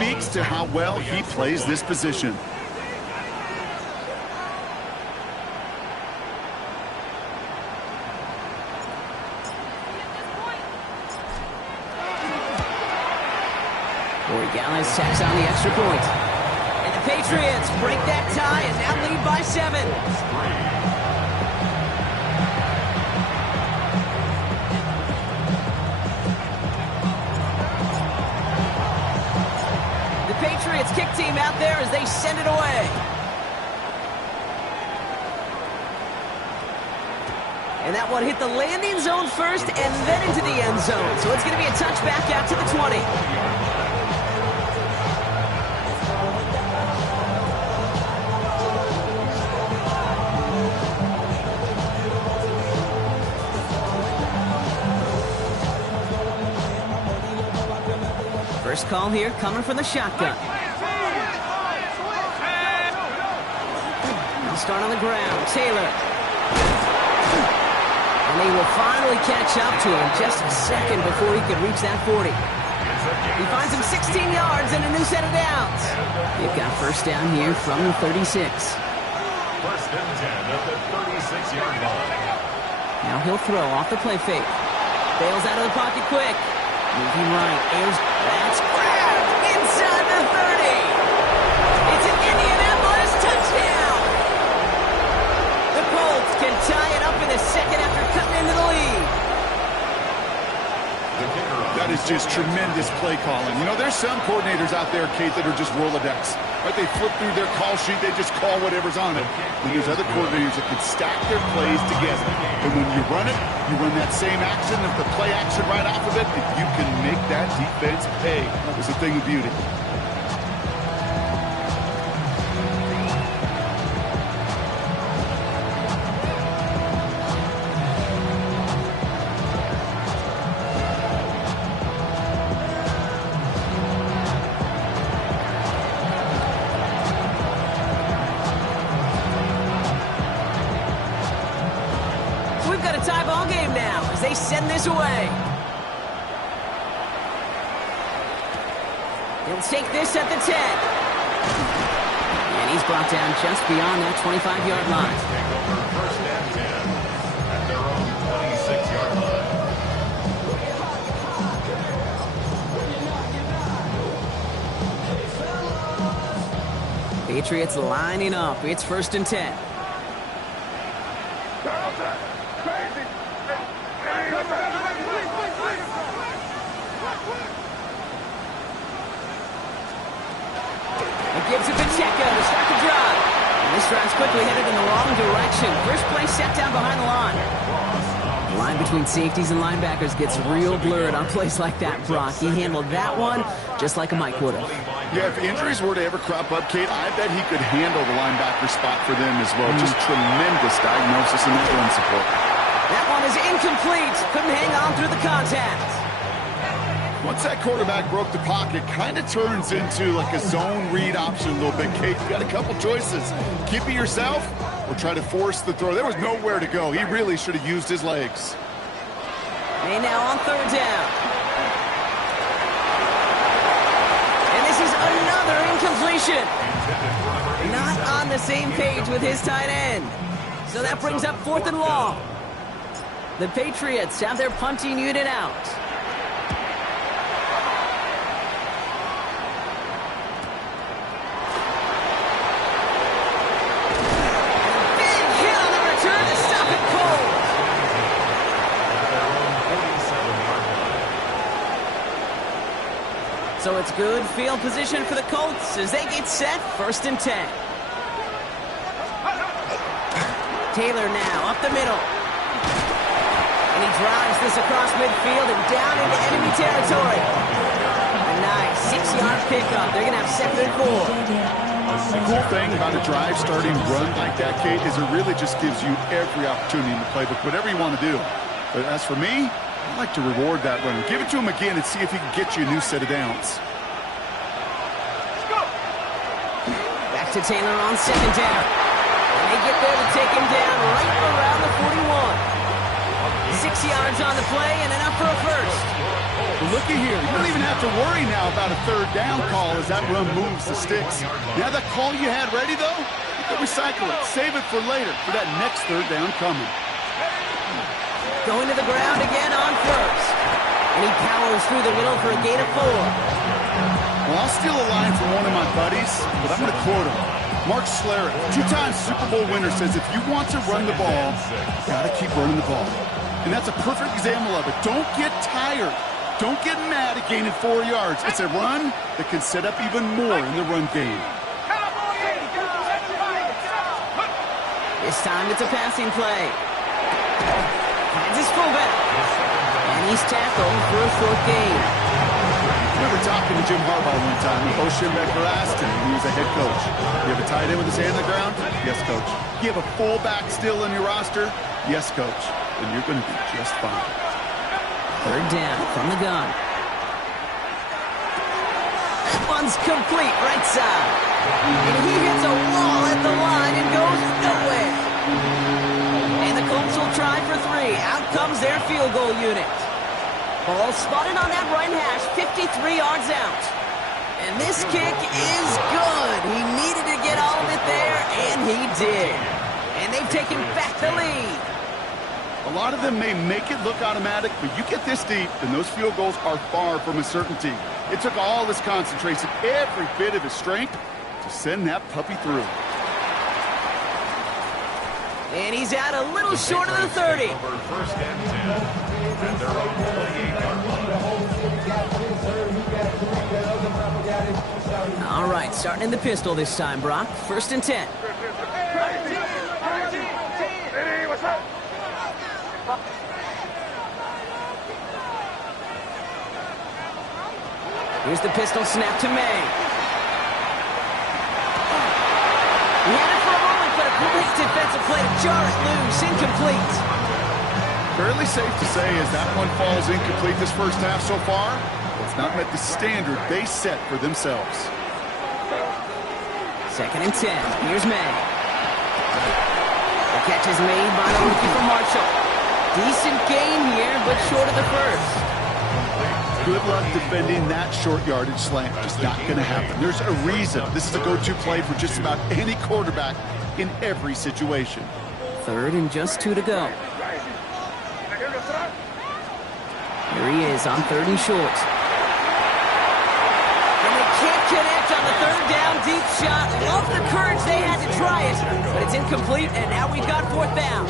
speaks to how well he plays this position. Gallus tacks on the extra point. And the Patriots break that tie and now lead by 7. The Patriots kick team out there as they send it away. And that one hit the landing zone first and then into the end zone. So it's going to be a touchback out to the 20. First call here coming from the shotgun. He'll start on the ground. Taylor. And they will finally catch up to him just a second before he could reach that 40. He finds him 16 yards and a new set of downs. They've got first down here from the 36. First and 10 at the 36-yard line. Now he'll throw off the play fake. Bails out of the pocket quick. Moving right, airs, that's grabbed inside the 30. It's an Indianapolis touchdown. The Colts can tie it up in the second after cutting into the lead. That is just tremendous play calling. You know, there's some coordinators out there, Kate, that are just Rolodex. Right? They flip through their call sheet, they just call whatever's on it. And there's other coordinators that can stack their plays together. And when you run it, you run that same action, and the play action right off of it, and you can make that defense pay. That was a thing of beauty. They send this away. He'll take this at the 10. And he's brought down just beyond that 25-yard line. First and 10 at their own 26-yard line. Patriots lining up. It's first and 10. Gives it to Pacheco to start the drive. And this drive's quickly headed in the wrong direction. First play set down behind the line. The line between safeties and linebackers gets real blurred on plays like that, Brock. He handled that one just like a Mike would have. Yeah, if injuries were to ever crop up, Kate, I bet he could handle the linebacker spot for them as well. Just tremendous diagnosis and that run support. That one is incomplete. Couldn't hang on through the contact. Once that quarterback broke the pocket, kind of turns into like a zone read option a little bit, Kate. You got a couple choices. Keep it yourself or try to force the throw. There was nowhere to go. He really should have used his legs. And now on third down. And this is another incompletion. Not on the same page with his tight end. So that brings up fourth and long. The Patriots have their punting unit out. So it's good field position for the Colts as they get set, first and 10. Taylor now up the middle. And he drives this across midfield and down into enemy territory. A nice 6-yard pickup. They're going to have second and 4. The cool thing about a drive starting run like that, Kate, is it really just gives you every opportunity in the playbook, whatever you want to do. But as for me, I like to reward that run. Give it to him again and see if he can get you a new set of downs. Back to Taylor on second down. And they get there to take him down right around the 41. 6 yards on the play and enough for a first. But looky here. You don't even have to worry now about a third down call as that run moves the sticks. Now that call you had ready, though, you can recycle it. Save it for later for that next third down coming. Going to the ground again on first. And he powers through the middle for a gain of 4. Well, I'll steal a line from one of my buddies, but I'm going to quote him. Mark Schlereth, 2-time Super Bowl winner, says if you want to run the ball, you got to keep running the ball. And that's a perfect example of it. Don't get tired. Don't get mad at gaining 4 yards. It's a run that can set up even more in the run game. This time it's a passing play. Finds his fullback. And he's tackled for a short gain. I remember talking to Jim Harbaugh one time. Coach Schembecker asked him when he was a head coach, you have a tight end with his hand on the ground? Yes, coach. You have a fullback still on your roster? Yes, coach. And you're going to be just fine. Third down from the gun. One's complete right side. And he hits a wall at the line and goes nowhere. And the Colts will try for 3. Out comes their field goal unit. Ball spotted on that right hash, 53 yards out. And this kick is good. He needed to get all of it there, and he did. And they've taken back the lead. A lot of them may make it look automatic, but you get this deep, and those field goals are far from a certainty. It took all his concentration, every bit of his strength, to send that puppy through. And he's out a little short of the 30. First and 10. And they're on the 28-yard line. All right, starting in the pistol this time, Brock. First and 10. Here's the pistol snap to May. He had it for a moment, but a great defensive play to jar it loose. Incomplete. Fairly safe to say as that one falls incomplete this first half so far, it's not met the standard they set for themselves. Second and 10. Here's May. The catch is made by the rookie from Marshall. Decent gain here, but short of the first. Good luck defending that short yardage slant. Just not going to happen. There's a reason this is a go-to play for just about any quarterback in every situation. Third and just 2 to go. Here he is on third and short. And they can't connect on the third down deep shot. Love the courage they had to try it, but it's incomplete, and now we've got 4th down.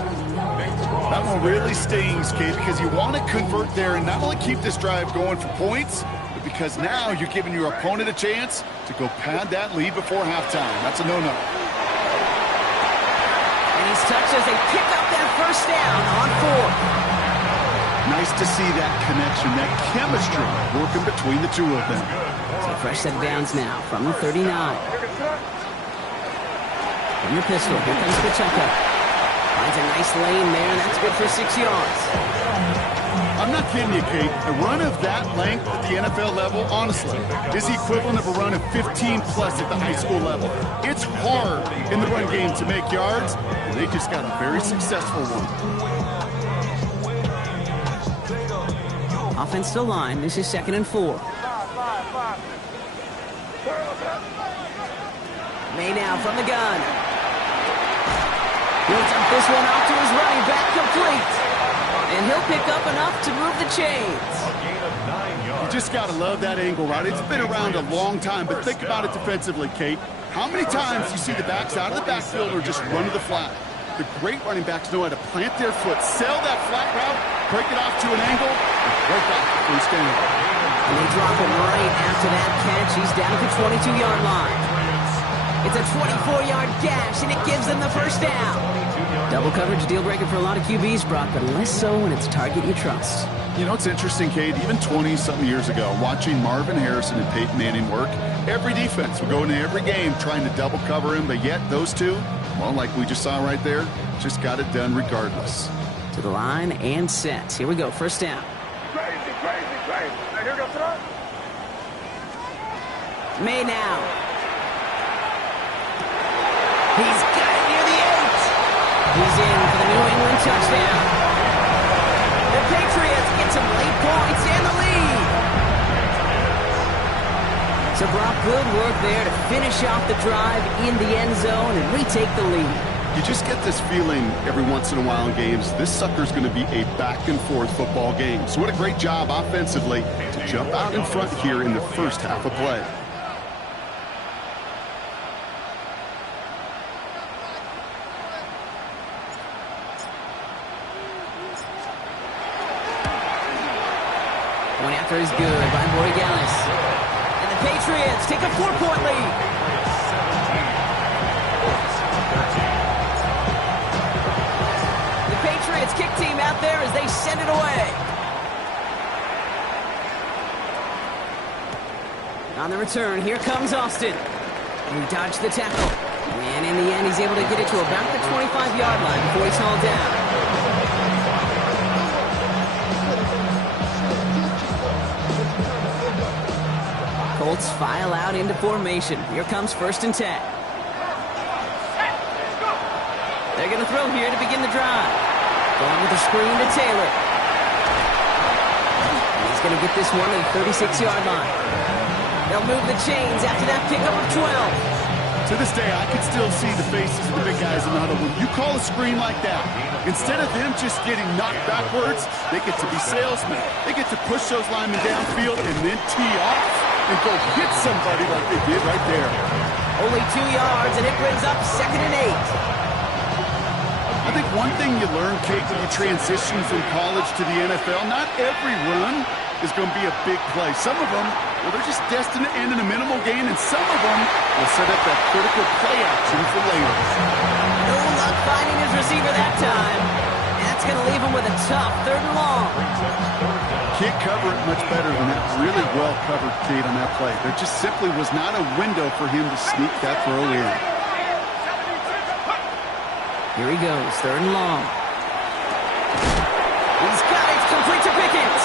That one really stings, Kate, because you want to convert there and not only keep this drive going for points, but because now you're giving your opponent a chance to go pad that lead before halftime. That's a no-no. And he's touched as they pick up that first down on 4th. Nice to see that connection, that chemistry working between the two of them. So fresh set of downs now from the 39. From your pistol, here comes Pacheco. Finds a nice lane there, and that's good for 6 yards. I'm not kidding you, Kate. A run of that length at the NFL level, honestly, is the equivalent of a run of 15-plus at the high school level. It's hard in the run game to make yards, and they just got a very successful one. Offensive line, this is 2nd and 4. May now from the gun. He'll dump this one out to his running back, complete. And he'll pick up enough to move the chains. You just got to love that angle, right? It's been around a long time, but think about it defensively, Kate. How many times do you see the backs out of the backfield or just run to the flat? The great running backs know how to plant their foot, sell that flat route, break it off to an angle, and break off the first down. And they drop him right after that catch. He's down at the 22-yard line. It's a 24-yard gash, and it gives them the first down. Double coverage deal breaker for a lot of QBs, Brock, but less so when it's target you trust. You know, it's interesting, Kate, even 20-something years ago, watching Marvin Harrison and Peyton Manning work, every defense would go into every game trying to double cover him, but yet those two, well, like we just saw right there, just got it done regardless. To the line and set. Here we go, first down. Crazy. Now here goes throw. May now. He's got it near the 8. He's in for the New England touchdown. The Patriots get some late points and the lead. So Brock, good work there to finish off the drive in the end zone and retake the lead. You just get this feeling every once in a while in games, this sucker's going to be a back-and-forth football game. So what a great job offensively to jump out in front here in the first half of play. One after is good by Borregales. And the Patriots take a 4-point lead. The Patriots kick team out there as they send it away. On the return, here comes Austin. And he dodged the tackle. And in the end, he's able to get it to about the 25-yard line before he's hauled down. Colts file out into formation. Here comes 1st and 10. They're going to throw here to begin the drive. Going with a screen to Taylor. And he's going to get this one to the 36-yard line. They'll move the chains after that pickup of 12. To this day, I can still see the faces of the big guys in the huddle. When you call a screen like that, instead of them just getting knocked backwards, they get to be salesmen. They get to push those linemen downfield and then tee off and go hit somebody like they did right there. Only 2 yards, and it brings up 2nd and 8. I think one thing you learn, Kate, when you transition from college to the NFL, not every run is going to be a big play. Some of them, well, they're just destined to end in a minimal gain, and some of them will set up that critical play action for later. No luck finding his receiver that time. That's going to leave him with a tough 3rd and long. Can't cover it much better than that. Really well covered, Kate, on that play. There just simply was not a window for him to sneak that throw in. Here he goes, 3rd and long. He's got it, complete to Pickens.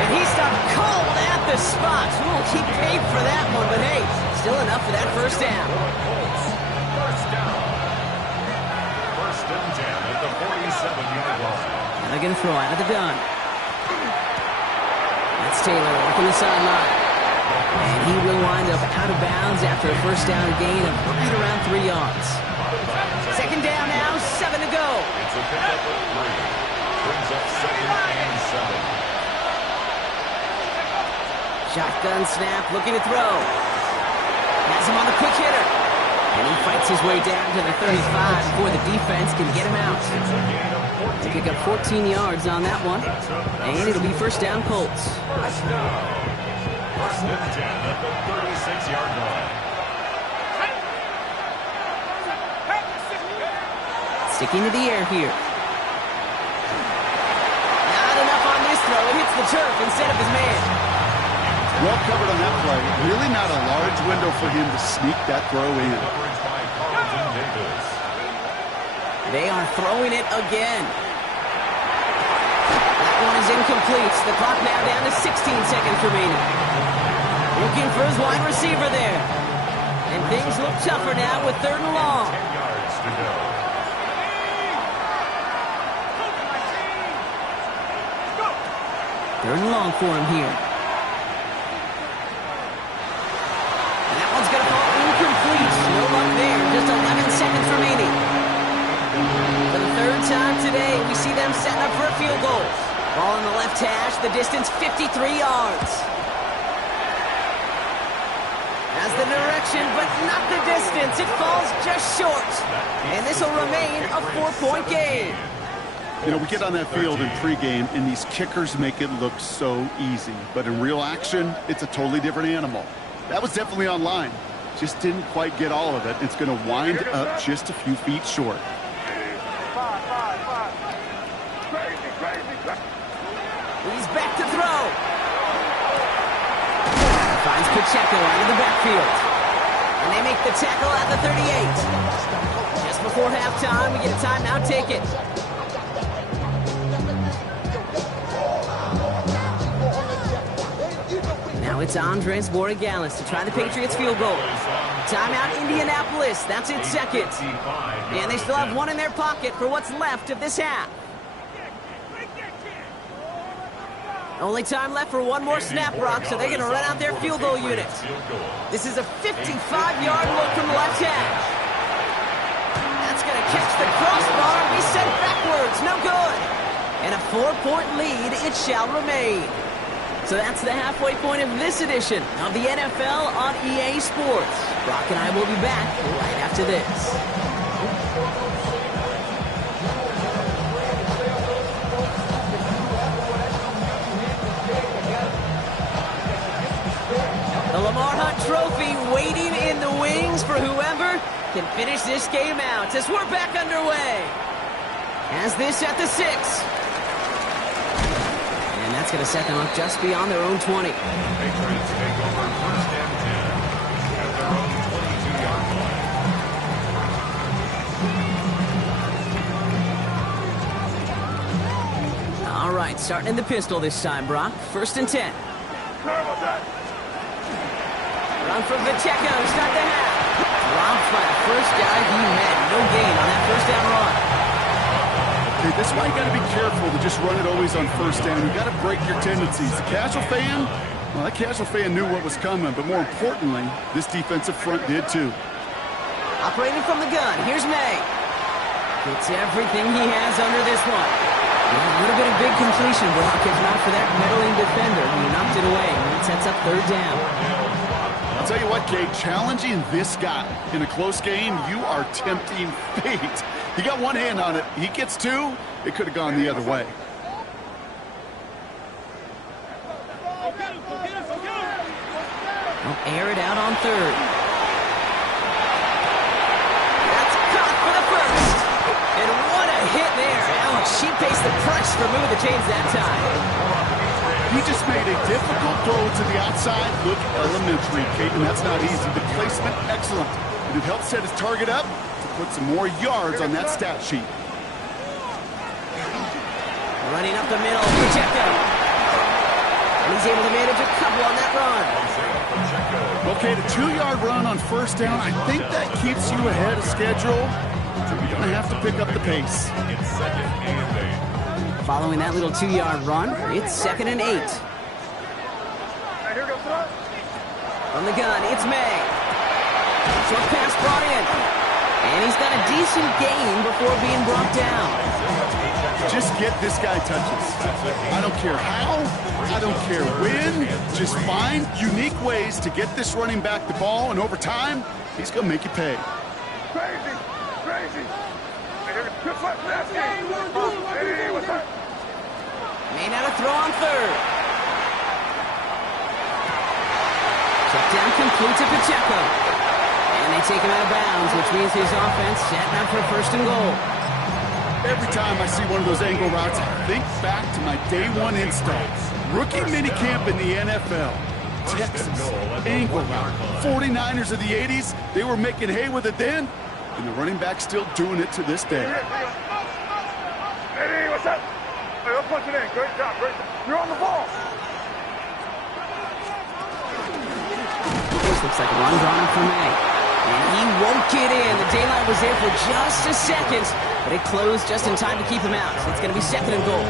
And he stopped cold at the spot. Ooh, he paid for that one, but hey, still enough for that 1st down. First down. 1st and 10 at the 47-yard line. Now they're going to throw out of the gun. That's Taylor working the sideline. And he will wind up out of bounds after a 1st down gain of right around 3 yards. 2nd down now, 7 to go. It's a pickup of 3. Brings up 2nd and 7. Shotgun snap, looking to throw. Has him on the quick hitter. And he fights his way down to the 35 before the defense can get him out. They pick up 14 yards on that one. And it'll be 1st down Colts. 1st down. 1st and 10 at the 36-yard line. Sticking to the air here. Not enough on this throw. It hits the turf instead of his man. Well covered on that play. Really not a large window for him to sneak that throw in. They are throwing it again. That one is incomplete. The clock now down to 16 seconds remaining. Looking for his wide receiver there. And things look tougher now with 3rd and long. 10 yards to go. Third and long for him here. And that one's going to fall incomplete. No luck there. Just 11 seconds remaining. For the 3rd time today, we see them setting up for a field goal. Ball in the left hash, the distance 53 yards. Has the direction, but not the distance. It falls just short. And this will remain a 4-point game. You know, we get on that field in pregame, and these kickers make it look so easy. But in real action, it's a totally different animal. That was definitely on line. Just didn't quite get all of it. It's going to wind up just a few feet short. He's back to throw. Finds Pacheco out of the backfield. And they make the tackle at the 38. Just before halftime, we get a timeout. Take it. Now it's Andres Borregales to try the Patriots field goal. Timeout Indianapolis. That's its 2nd. And they still have one in their pocket for what's left of this half. Only time left for one more snap, Brock, so they're going to run out their field goal unit. This is a 55-yard look from the left hash. That's going to catch the crossbar and be sent backwards. No good. And a 4-point lead, it shall remain. So that's the halfway point of this edition of the NFL on EA Sports. Brock and I will be back right after this. The Lamar Hunt Trophy waiting in the wings for whoever can finish this game out as we're back underway. As this at the 6. And that's going to set them up just beyond their own 20. Patriots take over first and 10 at their own 22-yard line. All right, starting in the pistol this time, Brock. First and 10. Run from Pacheco, start the half. Dropped by the first guy he met. No gain on that first down run. Okay, this is why you got to be careful to just run it always on first down. You got to break your tendencies. The casual fan, well, that casual fan knew what was coming, but more importantly, this defensive front did too. Operating from the gun, here's May. Gets everything he has under this one. Yeah, a little bit of big completion, Brock, if not for that middling defender. He knocked it away, and it sets up third down. I'll tell you what, Kate, challenging this guy in a close game, you are tempting fate. He got one hand on it. He gets two, it could have gone the other way. They'll air it out on third. That's caught for the first. And what a hit there. Alex, she faced the press for moving the chains that time. He just made a difficult throw to the outside. Look elementary, Kate, and that's not easy. The placement, excellent. And it helped set his target up to put some more yards on that stat sheet. Running up the middle, Pacheco. And he's able to manage a couple on that run. Okay, the 2-yard run on first down, I think that keeps you ahead of schedule. You're going to have to pick up the pace. It's second and 8. Following that little 2-yard run, it's second and 8. From the gun, it's May. Short pass brought in. And he's got a decent gain before being brought down. Just get this guy touches. I don't care how, I don't care when. Just find unique ways to get this running back the ball, and over time, he's going to make you pay. Crazy, crazy. May not have throw on third. Check down complete to Pacheco. And they take him out of bounds, which means his offense setting up for first and goal. Every time I see one of those angle routes, I think back to my day one install. Rookie minicamp in the NFL. Texas, angle route. 49ers of the 80s, they were making hay with it then, and the running back's still doing it to this day. Hey, what's up? Hey, let's punch it in. Great job, great job. You're on the ball. This looks like a run drawn up for May. And he won't get in. The daylight was there for just a second, but it closed just in time to keep him out. So it's going to be second and goal.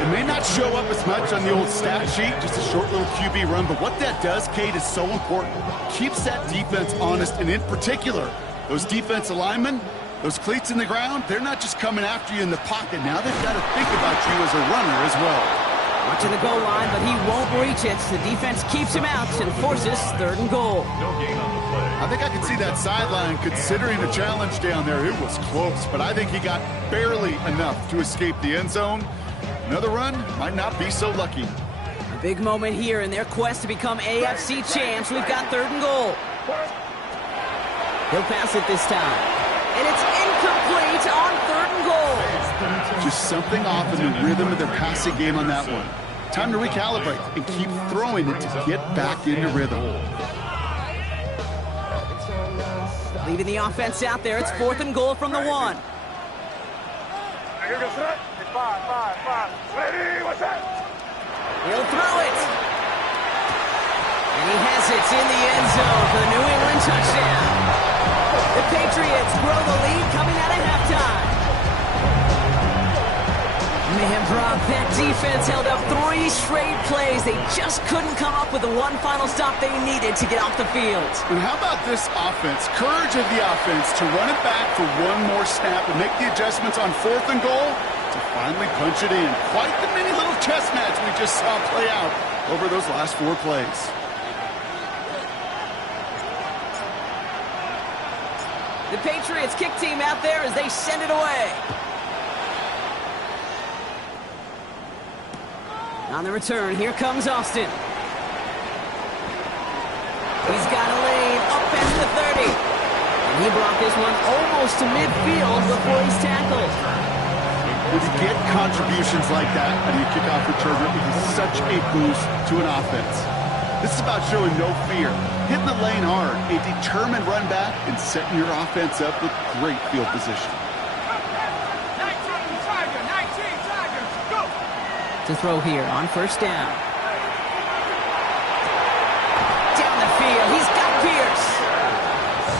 It may not show up as much on the old stat sheet, just a short little QB run, but what that does, Kate, is so important. Keeps that defense honest, and in particular, those defensive linemen, those cleats in the ground, they're not just coming after you in the pocket. Now they've got to think about you as a runner as well. Watching the goal line, but he won't reach it. The defense keeps him out and forces third and goal. No gain on the play. I think I could see that sideline considering a challenge down there. It was close, but I think he got barely enough to escape the end zone. Another run might not be so lucky. A big moment here in their quest to become AFC champs. We've got third and goal. He'll pass it this time. And it's incomplete on third and goal. Just something off in the rhythm of their passing game on that one. Time to recalibrate and keep throwing it to get back into rhythm. Leaving the offense out there. It's fourth and goal from the 1. Here goes that. 5. Ready, what's that? He'll throw it. And he has it in the end zone for the New England touchdown. The Patriots grow the lead coming out of halftime. Man, Brock, that defense held up 3 straight plays. They just couldn't come up with the one final stop they needed to get off the field. And how about this offense? Courage of the offense to run it back for one more snap and make the adjustments on 4th and goal to finally punch it in. Quite the mini little chess match we just saw play out over those last 4 plays. The Patriots kick team out there as they send it away. On the return, here comes Austin. He's got a lane up past the 30. And he brought this one almost to midfield before he's tackled. When you get contributions like that out of your kickoff returner, it is such a boost to an offense. This is about showing no fear, hitting the lane hard, a determined run back, and setting your offense up with great field position. To throw here on 1st down. Down the field, he's got Pierce.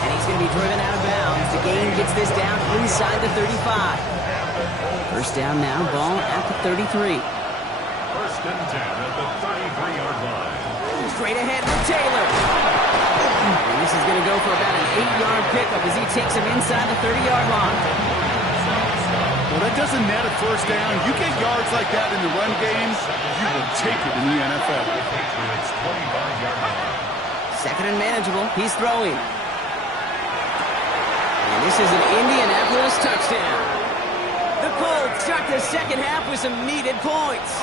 And he's going to be driven out of bounds. The game gets this down inside the 35. 1st down now, ball at the 33. 1st and 10 at the 33-yard line. Straight ahead with Taylor. And this is going to go for about an 8-yard pickup as he takes him inside the 30-yard line. Well, that doesn't net a 1st down. You get yards like that in the run game, you will take it in the NFL. Patriots 25-yard line. 2nd and manageable. He's throwing. And this is an Indianapolis touchdown. The Colts start the 2nd half with some needed points.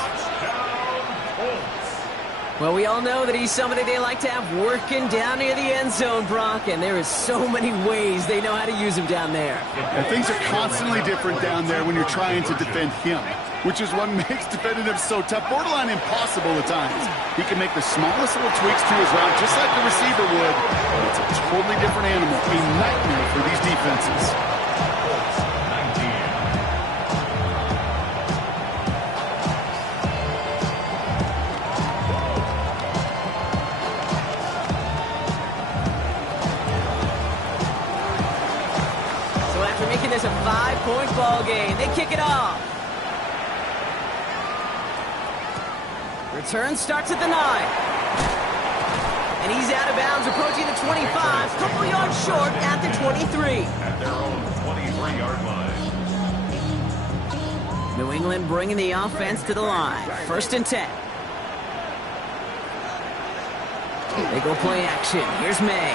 Well, we all know that he's somebody they like to have working down near the end zone, Brock, and there is so many ways they know how to use him down there. And things are constantly different down there when you're trying to defend him, which is what makes defending him so tough, borderline impossible at times. He can make the smallest little tweaks to his route, just like the receiver would, but it's a totally different animal, a nightmare for these defenses. Making this a 5-point ball game. They kick it off. Return starts at the 9. And he's out of bounds, approaching the 25. Couple yards short at the 23. At their own 23-yard line. New England bringing the offense to the line. 1st and 10. They go play action. Here's May.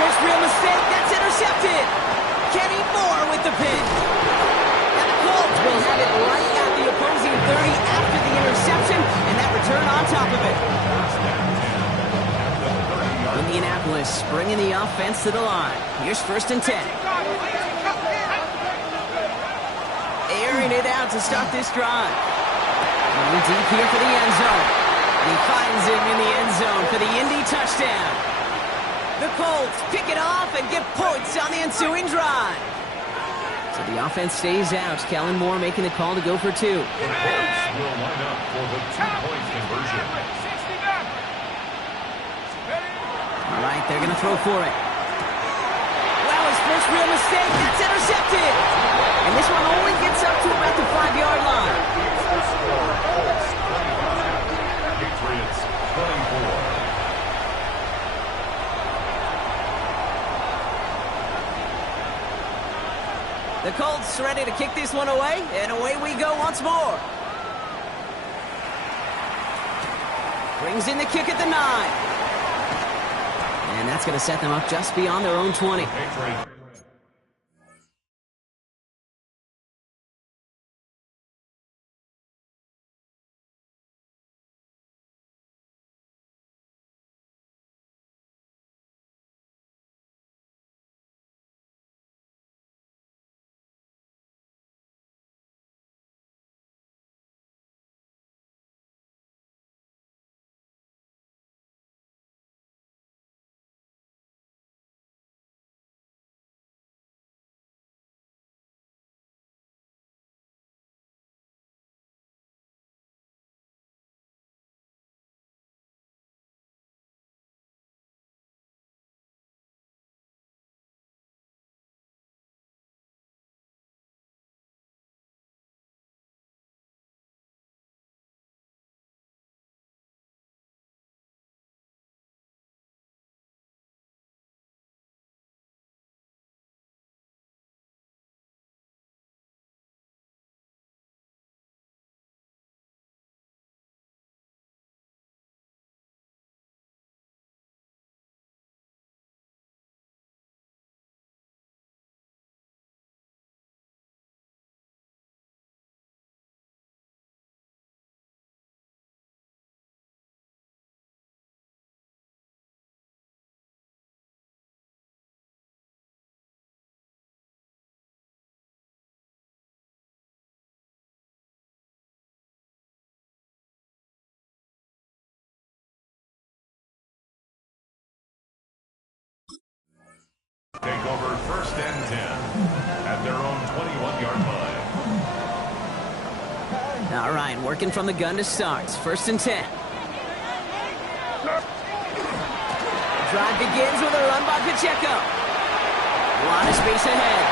First real mistake, that's intercepted. Kenny Moore with the pick. And the Colts will have it right at the opposing 30 after the interception, and that return on top of it. Indianapolis bringing the offense to the line. Here's 1st and 10. Airing it out to start this drive. Going deep here for the end zone. And he finds him in the end zone for the Indy touchdown. The Colts pick it off and get points on the ensuing drive. So the offense stays out. Kellen Moore making the call to go for 2. The Colts will line up for the 2-point conversion. All right, they're going to throw for it. Well, his first real mistake, that's intercepted. And this one only gets up to about the 5-yard line. Patriots 24. The Colts ready to kick this one away, and away we go once more. Brings in the kick at the 9. And that's going to set them up just beyond their own 20. Patriots. over 1st and 10 at their own 21-yard line. All right, working from the gun to start. 1st and 10. Drive begins with a run by Pacheco. A lot of space ahead.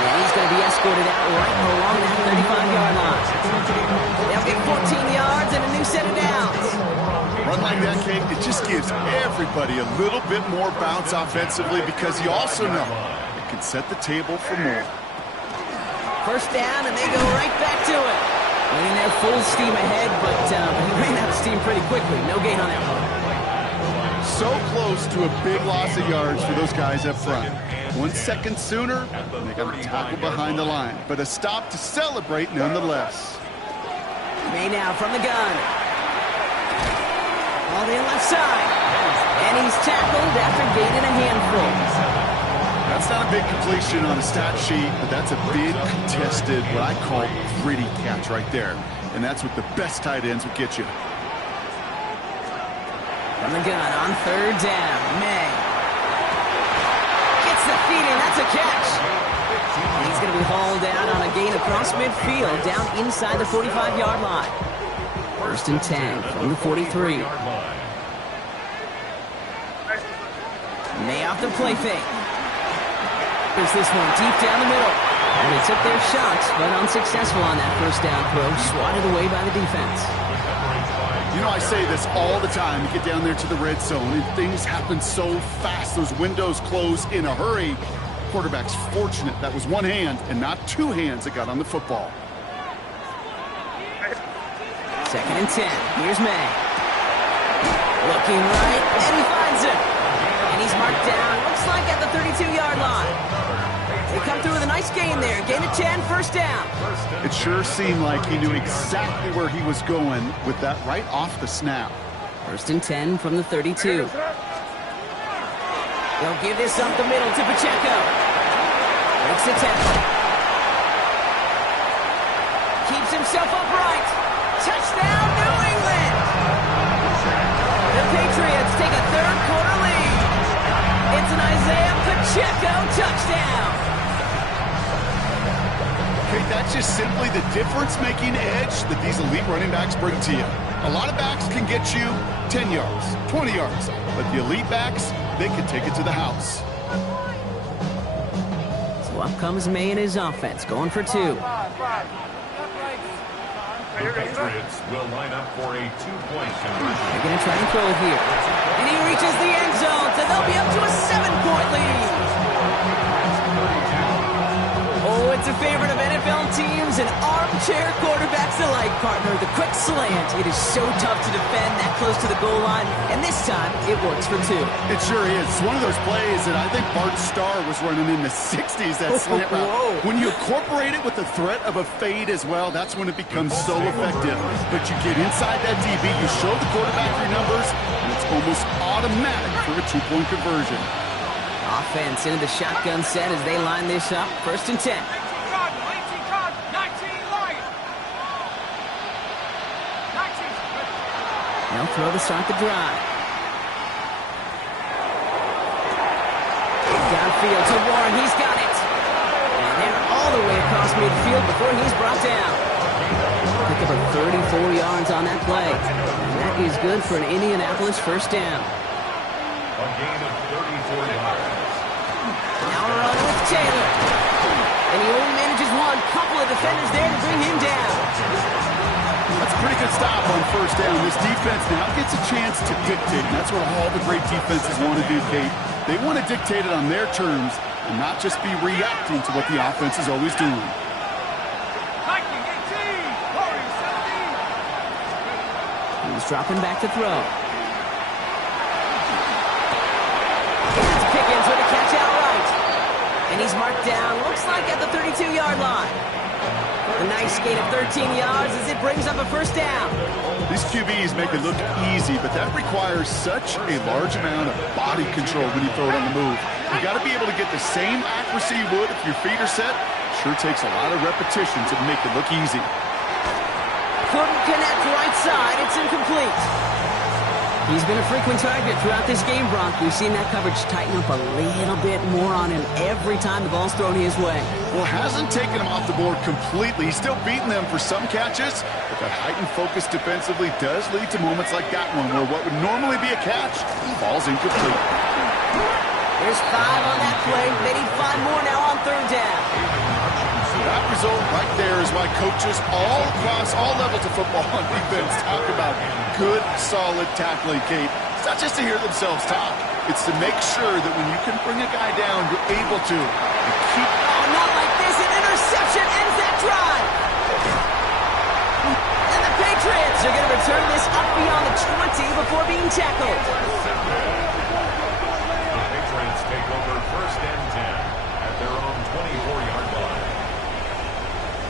And he's going to be escorted out right along that 35-yard line. They'll get 14 yards and a new set of downs. Run like that, Kate, it just gives everybody a little bit more bounce offensively because you also know it can set the table for more. 1st down, and they go right back to it. I mean, they're full steam ahead, but he ran out of steam pretty quickly. No gain on that one. So close to a big loss of yards for those guys up front. 1 second sooner, and they got a tackle behind the line. But a stop to celebrate nonetheless. May now from the gun. All the left side. And he's tackled after gaining a handful. That's not a big completion on a stat sheet, but that's a big contested, what I call gritty catch right there. And that's what the best tight ends will get you. From the gun on 3rd down. May. Gets the feet in. That's a catch. And he's going to be hauled out on a gain across midfield down inside the 45-yard line. 1st and 10 from the 43. May off the play fake. Here's this one deep down the middle. And they took their shots, but unsuccessful on that 1st down throw. Swatted away by the defense. You know, I say this all the time. You get down there to the red zone, and things happen so fast. Those windows close in a hurry. Quarterback's fortunate that was one hand and not two hands that got on the football. 2nd and 10. Here's May. Looking right, and he finds it. And he's marked down, looks like at the 32-yard line. They come through with a nice gain there. Gain of 10, 1st down. It sure seemed like he knew exactly where he was going with that right off the snap. 1st and 10 from the 32. They'll give this up the middle to Pacheco. Breaks the tackle. Keeps himself upright. Touchdown, New England! The Patriots take a 3rd quarter lead. It's an Isaiah Pacheco touchdown. Okay, that's just simply the difference-making edge that these elite running backs bring to you. A lot of backs can get you 10 yards, 20 yards, but the elite backs, they can take it to the house. So up comes May and his offense, going for 2. The Patriots will line up for a 2-point conversion. They're going to try and throw it here. And he reaches the end zone, so they'll be up to a 7-point lead. Oh, it's a favorite of NFL teams and armchair quarterbacks alike, partner. The quick slant. It is so tough to defend that close to the goal line, and this time it works for 2. It sure is. It's one of those plays that I think Bart Starr was running in the 60s, that slant route. When you incorporate it with the threat of a fade as well, that's when it becomes so effective. But you get inside that DB, you show the quarterback your numbers, and it's almost automatic for a 2-point conversion. Offense into the shotgun set as they line this up. 1st and 10. They'll throw to start the drive. Downfield to Warren. He's got it. And they're all the way across midfield before he's brought down. Pick up a 34 yards on that play. And that is good for an Indianapolis 1st down. A gain of 34 yards. Now a run with Taylor. And he only manages one. Couple of defenders there to bring him down. That's a pretty good stop on 1st down. This defense now gets a chance to dictate. And that's what all the great defenses want to do, Kate. They want to dictate it on their terms and not just be reacting to what the offense is always doing. He's dropping back to throw. Here's Pickens with a catch outright. And he's marked down, looks like at the 32-yard line. A nice gain of 13 yards as it brings up a 1st down. These QBs make it look easy, but that requires such a large amount of body control when you throw it on the move. You got to be able to get the same accuracy you would if your feet are set. Sure takes a lot of repetition to make it look easy. Couldn't connect right side. It's incomplete. He's been a frequent target throughout this game, Brock. We've seen that coverage tighten up a little bit more on him every time the ball's thrown his way. Well, hasn't taken him off the board completely. He's still beating them for some catches, but that heightened focus defensively does lead to moments like that one where what would normally be a catch falls incomplete. There's 5 on that play. They need 5 more now on third down. That result right there is why coaches all across all levels of football and defense talk about good, solid tackling, Kate. It's not just to hear themselves talk. It's to make sure that when you can bring a guy down, you're able to. Keep... Oh, not like this. An interception ends that drive. And the Patriots are going to return this up beyond the 20 before being tackled. The Patriots take over first and 10 at their own 24-yard line.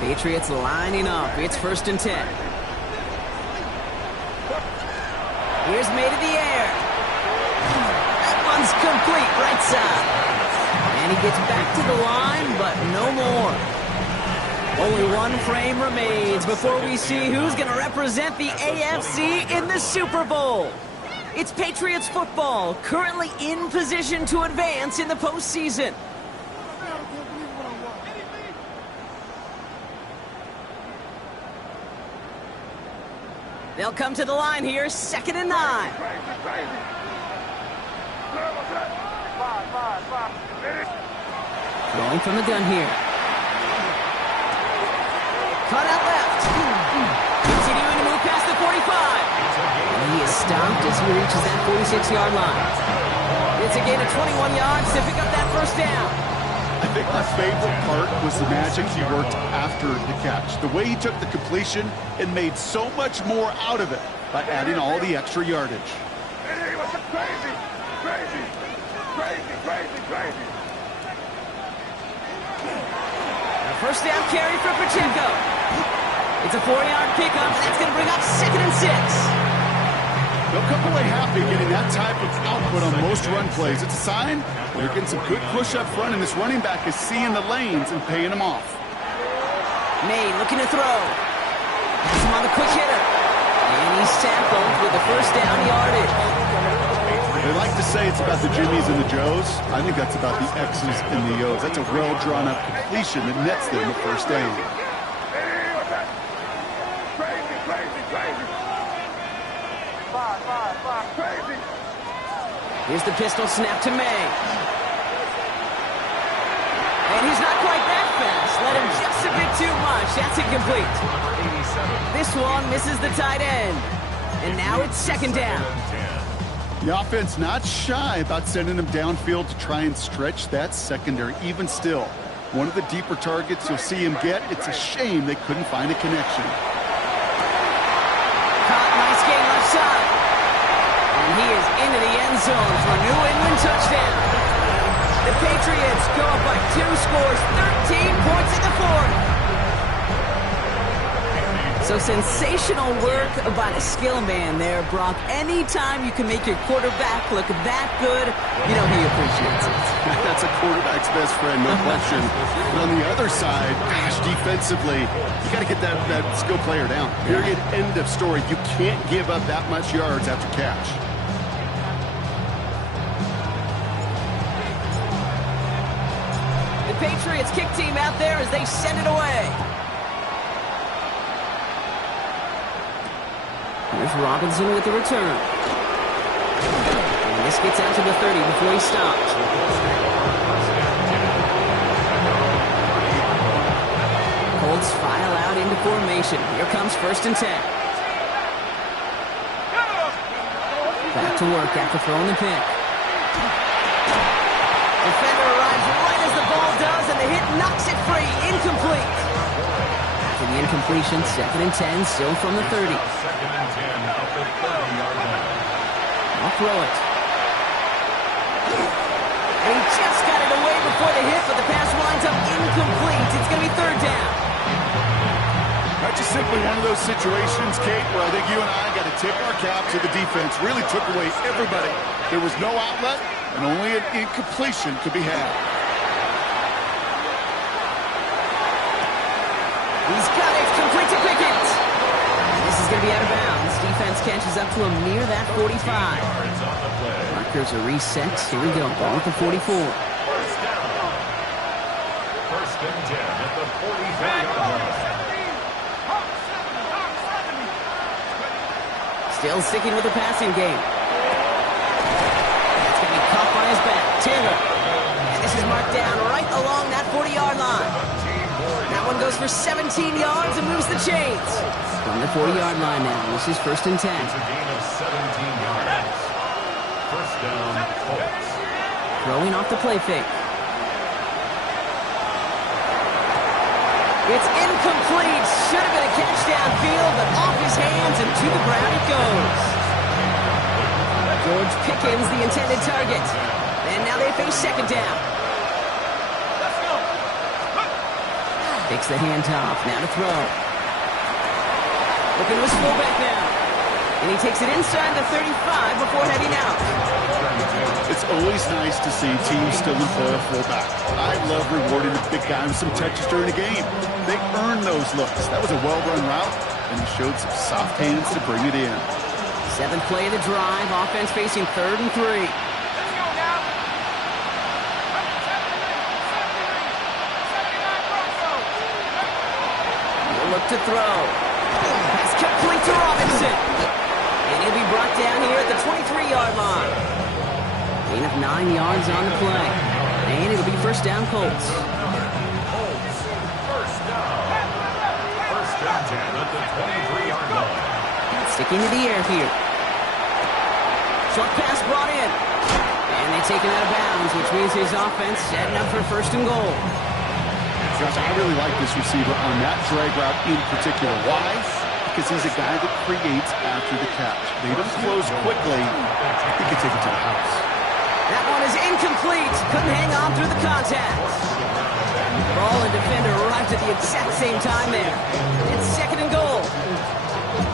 Patriots lining up. It's first and 10. Here's made in the air. That one's complete, right side. And he gets back to the line, but no more. Only one frame remains before we see who's going to represent the AFC in the Super Bowl. It's Patriots football, currently in position to advance in the postseason. They'll come to the line here, 2nd and 9. Throwing from the gun here. Cut out left. Continuing to move past the 45. And he is stopped as he reaches that 46-yard line. It's a gain of 21 yards to pick up that first down. I think my favorite part was the magic he worked after the catch. The way he took the completion and made so much more out of it by adding all the extra yardage. Crazy, crazy, crazy, crazy, crazy. A first down carry for Pacheco. It's a 4-yard pickup. That's going to bring up 2nd and 6. They'll come away happy getting that type of output on most run plays. It's a sign they're getting some good push up front, and this running back is seeing the lanes and paying them off. May looking to throw. Has him on the quick hitter. And he's tackled with the first down yardage. They like to say it's about the Jimmies and the Joes. I think that's about the X's and the O's. That's a well-drawn-up completion that nets them the first down. Crazy, crazy, crazy. Crazy. Here's the pistol snap to May. And he's not quite that fast. Let him just a bit too much. That's incomplete. This one misses the tight end. And now it's 2nd down. The offense not shy about sending them downfield to try and stretch that secondary. Even still, one of the deeper targets you'll see him get. It's a shame they couldn't find a connection. Caught, nice gain left side. And he is into the end zone for a New England touchdown. The Patriots go up by 2 scores, 13 points in the 4th. So sensational work by the skill man there, Brock. Anytime you can make your quarterback look that good, you know he appreciates it. That's a quarterback's best friend, no question. But on the other side, gosh, defensively, you got to get that skill player down. Period, end of story. You can't give up that much yards after catch. The Patriots kick team out there as they send it away. Here's Robinson with the return. And this gets out to the 30 before he stopped. Colts file out into formation. Here comes 1st and 10. Back to work after throwing the pick. Defender arrives right as the ball does, and the hit knocks it free. Incomplete. After the incompletion, 2nd and 10, still from the 30. 2nd and 10 out the 30-yard line. I'll throw it. And he just got it away before the hit, but the pass winds up incomplete. It's going to be 3rd down. That's just simply one of those situations, Kate, where I think you and I got to tip our cap to the defense. Really took away everybody. There was no outlet, and only an incompletion could be had. He's got it. Complete to Pickett. This is going to be out of bounds. Defense catches up to him near that 45. Markers are reset. Here we go. Ball at the 44. First down. First and 10 at the 44-yard line. Still sticking with the passing game. That's going to be caught by his back. Taylor. And this is marked down right along that 40-yard line. That one goes for 17 yards and moves the chains. From the 40-yard line now. This is first and 10. It's a gain of 17 yards. First down, Colts. Throwing off the play fake. It's incomplete. Should have been a catch downfield, but off his hands and to the ground it goes. George Pickens, the intended target. And now they face second down. Takes the handoff. Now to throw. Looking to his fullback now. And he takes it inside the 35 before heading out. It's always nice to see teams still employ a fullback. I love rewarding the big guy with some touches during a game. They earn those looks. That was a well-run route, and he showed some soft hands to bring it in. Seventh play of the drive. Offense facing 3rd and 3. Look to throw. Pass complete to Robinson. And he'll be brought down here at the 23-yard line. Gain of 9 yards on the play. And it'll be first down, Colts. Colts, first down. First and 10 at the 23-yard line. Sticking to the air here. Short pass brought in. And they take it out of bounds, which means his offense setting up for first and goal. Gosh, I really like this receiver on that drag route in particular. Why? Because he's a guy that creates after the catch. They don't close quickly. He can take it to the house. That one is incomplete. Couldn't hang on through the contact. Ball and defender arrived at the exact same time there. It's second and goal.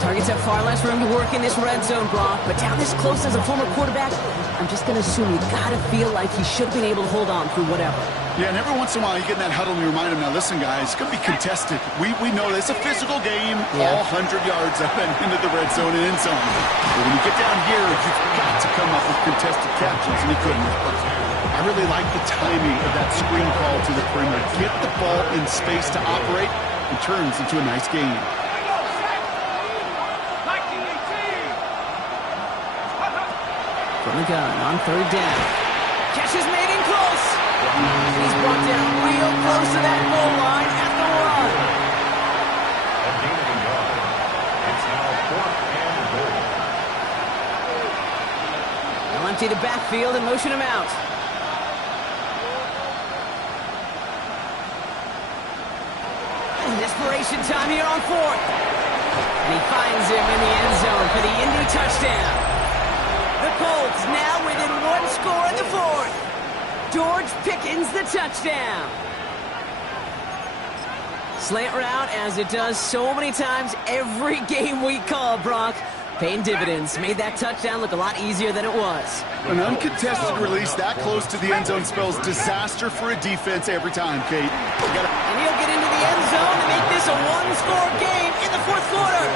Targets have far less room to work in this red zone, Brock, but down this close as a former quarterback, I'm just going to assume you got to feel like he should have been able to hold on through whatever. Yeah, and every once in a while you get in that huddle and you remind him, now listen, guys, it's going to be contested. We know it's a physical game, all 100 yards up and into the red zone and end zone. But when you get down here, you've got to come up with contested catches, and he couldn't. I really like the timing of that screen call to the perimeter. Get the ball in space to operate and turns into a nice game. From the gun on 3rd down. Catch is made in close. He's brought down real close to that goal line at the run. A gain of a yard. It's now 4th and goal. They'll empty the backfield and motion him out. Desperation time here on 4th. And he finds him in the end zone for the Indy touchdown. The Colts now within 1 score in the 4th. George Pickens the touchdown. Slant route, as it does so many times every game we call, Brock. Paying dividends. Made that touchdown look a lot easier than it was. An uncontested release that close to the end zone spells disaster for a defense every time, Kate. And he'll get into the end zone to make this a 1-score game in the 4th quarter.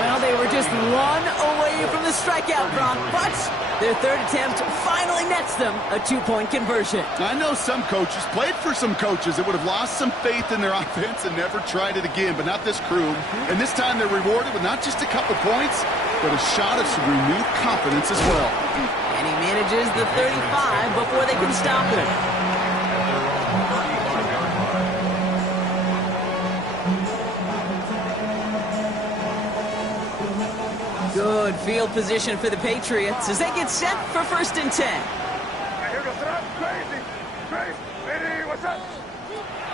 Well, they were just 1 away from the strikeout, Brock, but their 3rd attempt finally nets them a 2-point conversion. I know some coaches, played for some coaches that would have lost some faith in their offense and never tried it again, but not this crew. And this time they're rewarded with not just a couple points, but a shot of some renewed confidence as well. And he manages the 35 before they can stop him. Good field position for the Patriots as they get set for 1st and 10.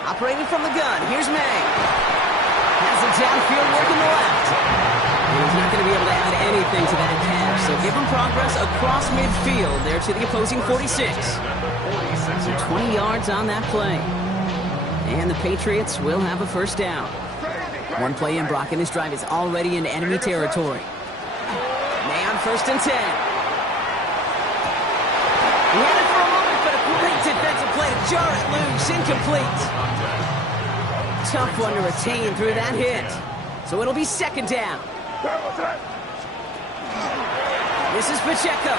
Operating from the gun, here's May. Has it downfield working the left. And he's not going to be able to add anything to that catch, so give him progress across midfield there to the opposing 46. So 20 yards on that play. And the Patriots will have a first down. One play in, Brock, and this drive is already into enemy territory. May on 1st and 10. He had it for a moment, but a great defensive play to jar it loose. Incomplete. Tough one to retain through that hit. So it'll be 2nd down. This is Pacheco.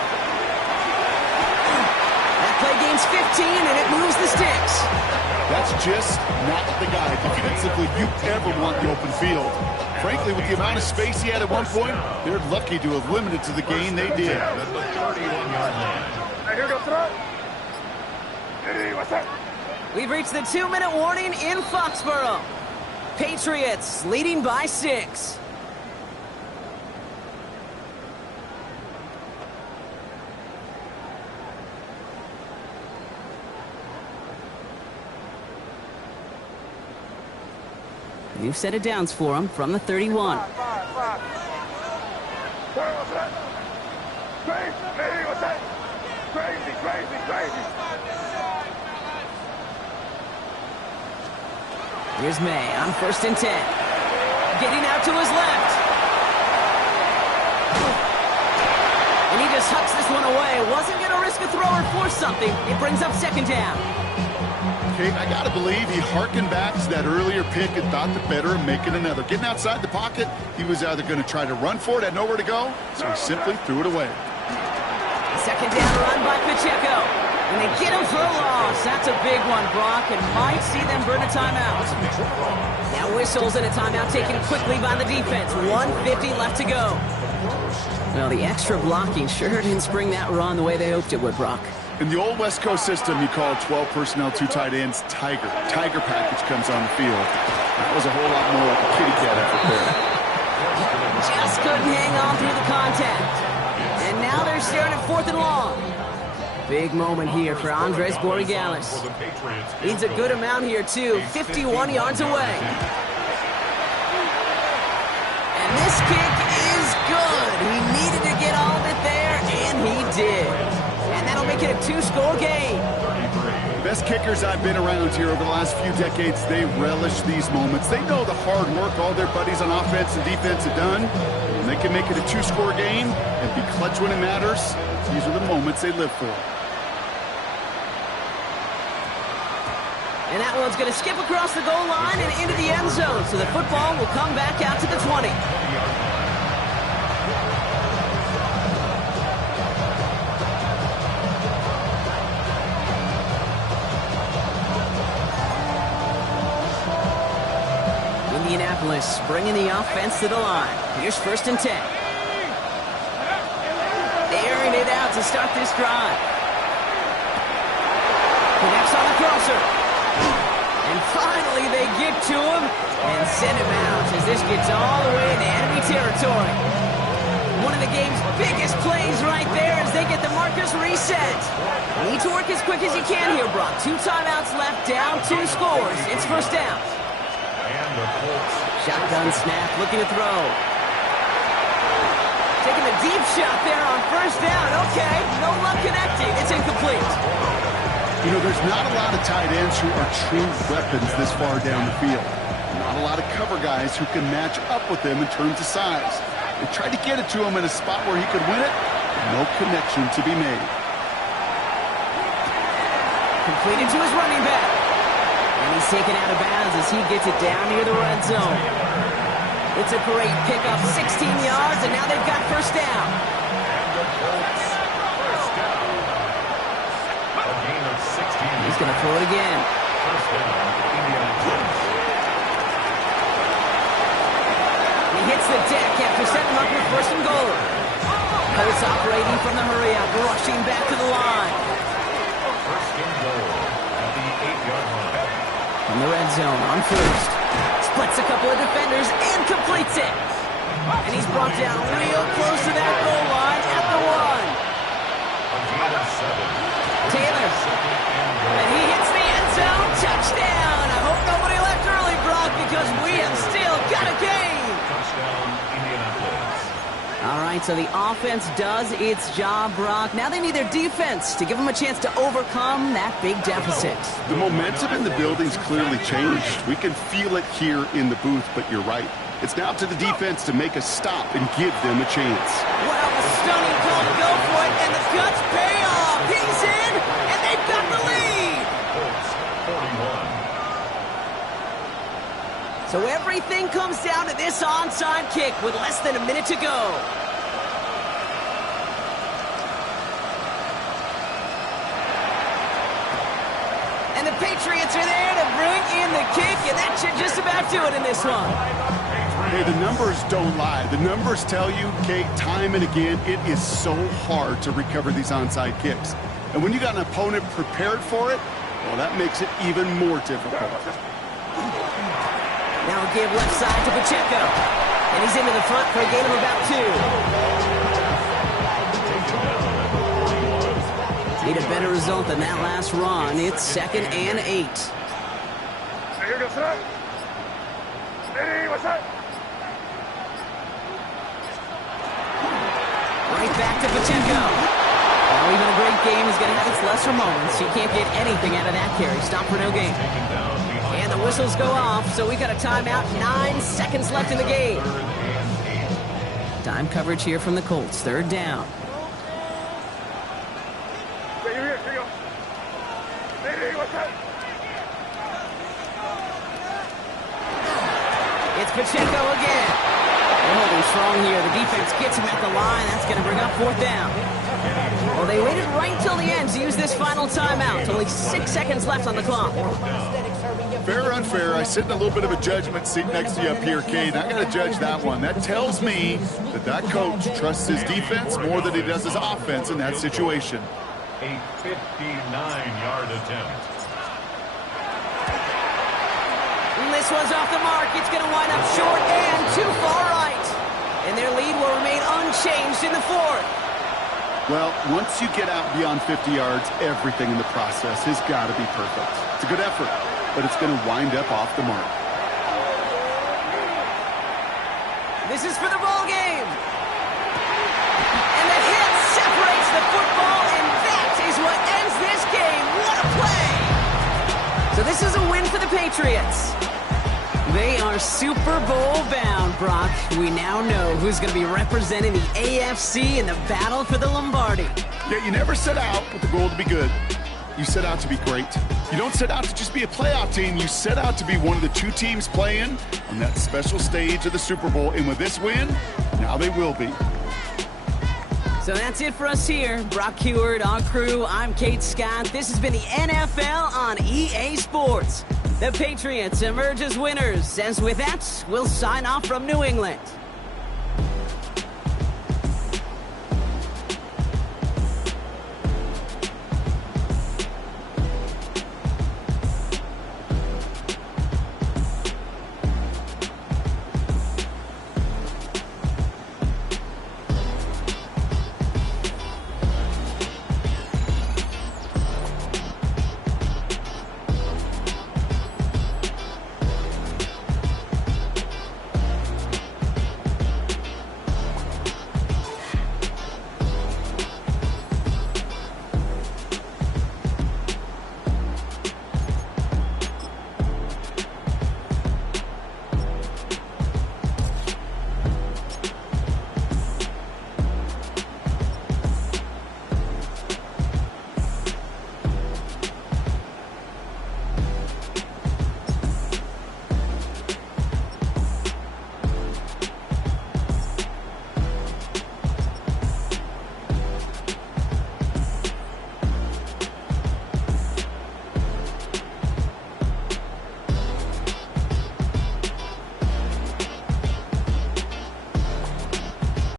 That play gains 15, and it moves the sticks. That's just not the guy defensively you ever want in the open field. Frankly, with the amount of space he had at one point, they're lucky to have limited to the gain they did. At the 31-yard line. Hey, here goes throw. Hey, what's that? We've reached the 2-minute warning in Foxborough. Patriots leading by 6. New set of downs for him from the 31. Five. Hey, what's that? Crazy. Hey, what's that? Crazy. Here's May on 1st and 10. Getting out to his left. And he just hucks this one away. Wasn't going to risk a throw or force something. It brings up 2nd down. Kate, I got to believe he harkened back to that earlier pick and thought the better of making another. Getting outside the pocket, he was either going to try to run for it, had nowhere to go, so he simply threw it away. 2nd down run by Pacheco. And they get him for a loss. That's a big one, Brock, and might see them burn a timeout. Now whistles and a timeout taken quickly by the defense. 1:50 left to go. Well, the extra blocking sure didn't spring that run the way they hoped it would, Brock. In the old West Coast system, you call 12 personnel, 2 tight ends, Tiger. Tiger package comes on the field. That was a whole lot more like a kitty cat effort there. Just couldn't hang on through the contact. And now they're staring at 4th and long. Big moment here for Andres Borregales. Needs a good amount here, too. 51 yards away. And this kick is good. He needed to get all of it there, and he did. And that'll make it a 2-score game. The best kickers I've been around here over the last few decades, they relish these moments. They know the hard work all their buddies on offense and defense have done. And they can make it a 2-score game and be clutch when it matters. These are the moments they live for. And that one's going to skip across the goal line and into the end zone. So the football will come back out to the 20. Indianapolis bringing the offense to the line. Here's 1st and 10. Airing it out to start this drive. Connects on the crosser. And finally they get to him and send him out as this gets all the way into enemy territory. One of the game's biggest plays right there as they get the markers reset. Need to work as quick as you can here, Brock. 2 timeouts left, down 2 scores. It's 1st down. And the Colts. Shotgun snap, looking to throw. Taking a deep shot there on 1st down. Okay, no luck connecting. It's incomplete. You know, there's not a lot of tight ends who are true weapons this far down the field. Not a lot of cover guys who can match up with them in terms of size. They tried to get it to him in a spot where he could win it. No connection to be made. Completed to his running back. And he's taken out of bounds as he gets it down near the red zone. It's a great pickup, 16 yards, and now they've got 1st down. And the Colts. 1st down. A gain of 16. He's going to throw it again. 1st down, Indianapolis. He hits the deck after setting up with 1st and goal. Colts operating from the hurry up, rushing back to the line. 1st and goal at the 8-yard line. From the red zone on 1st. Splits a couple of defenders and completes it. And he's brought down real close to that goal line at the 1. A gain of 7. Taylor. And he hits the end zone. Touchdown. I hope nobody left early, Brock, because we have still got a game. Touchdown, Indianapolis. All right, so the offense does its job, Brock. Now they need their defense to give them a chance to overcome that big deficit. The momentum in the building's clearly changed. We can feel it here in the booth, but you're right. It's now up to the defense to make a stop and give them a chance. Well, a stunning call to go for it, and the guts pay off. He's in, and they've got the lead. Colts, 41. So everything comes down to this onside kick with less than a minute to go. And the Patriots are there to bring in the kick, and that should just about do it in this one. Hey, the numbers don't lie. The numbers tell you, Kate, time and again, it is so hard to recover these onside kicks. And when you got an opponent prepared for it, well, that makes it even more difficult. Now a give left side to Pacheco. And he's into the front for a gain of about 2. Need a better result than that last run. It's 2nd and 8. Hey, you're gonna set. Hey, what's that? Right back to Pacheco. Now even a great game is going to have its lesser moments. You can't get anything out of that carry. Stop for no gain. And the whistles go off, so we got a timeout. 9 seconds left in the game. Time coverage here from the Colts. 3rd down. Hey, you're here, you go. Hey, what's that? It's Pacheco again. They're holding strong here. The defense gets him at the line. That's going to bring up 4th down. Well, they waited right till the end to use this final timeout. Only 6 seconds left on the clock. Fair or unfair, I sit in a little bit of a judgment seat next to you up here, Kate. I got to judge that one. That tells me that coach trusts his defense more than he does his offense in that situation. A 59-yard attempt. This one's off the mark. It's going to wind up short and too far right. And their lead will remain unchanged in the 4th. Well, once you get out beyond 50 yards, everything in the process has got to be perfect. It's a good effort, but it's going to wind up off the mark. This is for the ball game. And the hit separates the football, and that is what ends this game. What a play! So this is a win for the Patriots. They are Super Bowl bound, Brock. We now know who's going to be representing the AFC in the battle for the Lombardi. Yeah, you never set out with the goal to be good. You set out to be great. You don't set out to just be a playoff team. You set out to be one of the 2 teams playing on that special stage of the Super Bowl. And with this win, now they will be. So that's it for us here. Brock Heward, our crew. I'm Kate Scott. This has been the NFL on EA Sports. The Patriots emerge as winners. As with that, we'll sign off from New England.